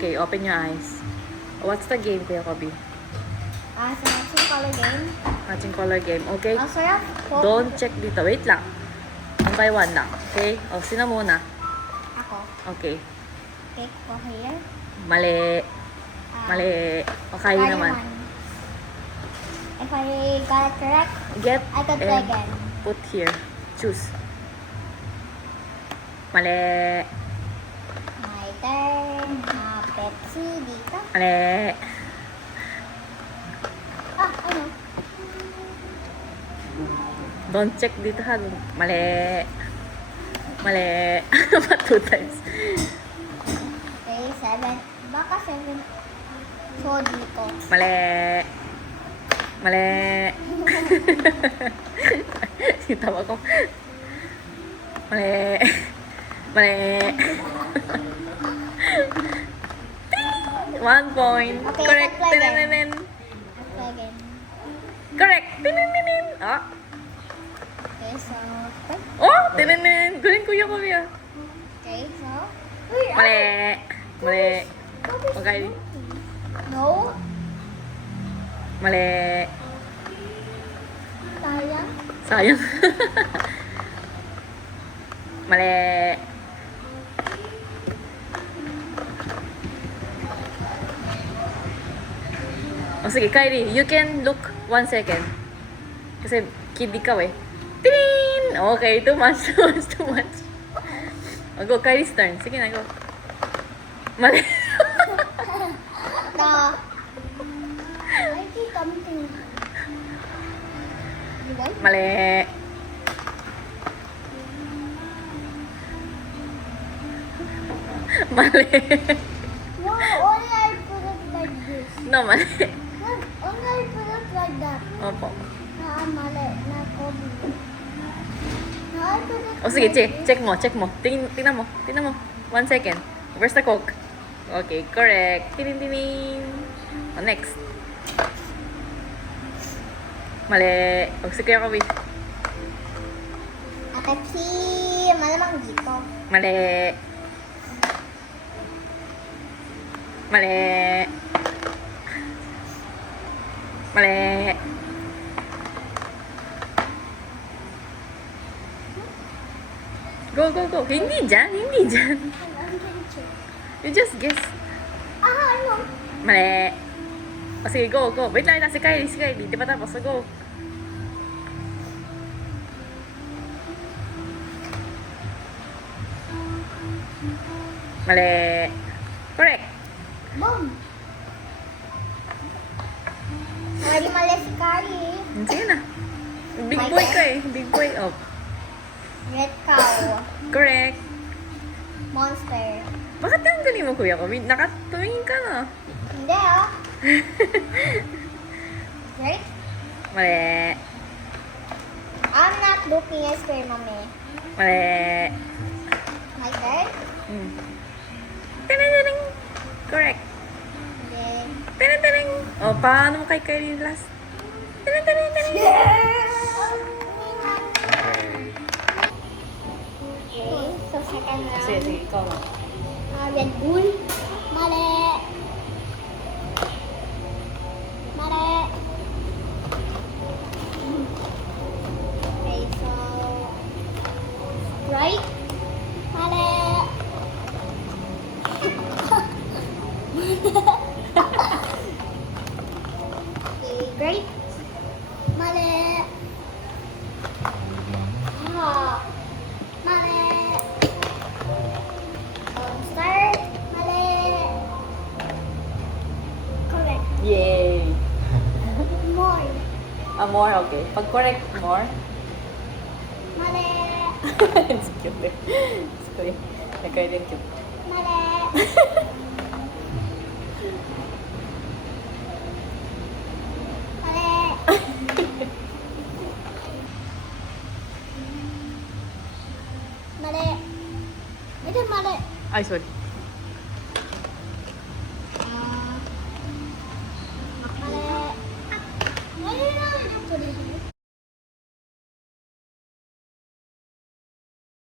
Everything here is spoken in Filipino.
Okay, open your eyes. What's the game, Kuya Kobe? Sa matching color game. Matching color game, okay? Ang sarap po. Don't check dito. Wait lang. One by one lang. Okay? O, sino muna? Ako. Okay. Cake ko here. Mali. Ah, Mali. O, kayo naman. one. If I got it correct, Get I can play and again. put here. Choose. Mali. My turn. Pepsi dito. Mali. Ano? Don't check dito ha. Mali. Mali. Pa 2 times. Okay, 7. Baka 7. So, dito. Mali. Mali. Tawa ko. Mali. Mali. 1 point. Okay, Correct. let's play again. Tininin. Play again. Correct. Tininin. Ah. Okay, so... Oh, tininin. Galing kuya ko ya. Okay, so... Mali. Mali. Okay. No. Mali. Sayang. Sayang. Mali. O sige, Kylie, you can look 1 second. Kasi kid ikaw eh. Ting! Okay, too much, too much, too much. O go, Kylie's turn. Sige na, go. Mali. The... I see something. You want? Mali. Mali. No, only I put it like this. No, mali. No, only I put it like that. Opo. Mali. Na Kobe. No, I put it O sige, like check mo, check mo. Tingnan mo, tingnan mo. 1 second. Where's the Coke? Okay, correct. Tinin. O, next. Mali. O, si Kuya Kobe. Pepsi. Malamang dito. Mali. Mali. Mali. Go, go, go. Hindi dyan, hindi dyan. You just guess. Ano? Mali. O sige, go, go. Wait lang, si Kylie, si Kylie. Di pa tapos, so go. Mali. Correct. Boom. Mali si Kari. Sige na. Big boy ka eh. Big boy. Oh, Red cow. correct. Monster. Bakit ang galing mo, kuya ko? Nakatumingin ka na. Hindi ah. Right? Mali. I'm not looking at square, mommy. Mali. My turn? Hmm. Tinang. Correct. Then... Tinang. Oh, paano mo kay Kylie last? Tinang. Okay, so second round. Sige, sige. Ikaw na. Red Bull. Mali. Mali. Okay, so... Right? Mali. Okay, great. Mali. Mali. Start. Mali. Correct. Yay. More. More, okay. Pag correct, more. Mali. It's cute eh. It's cute. Kylie cute. Mali. Mali. Mali. Ito mali. Ay, sorry. Mali. Mali lang. Sorry.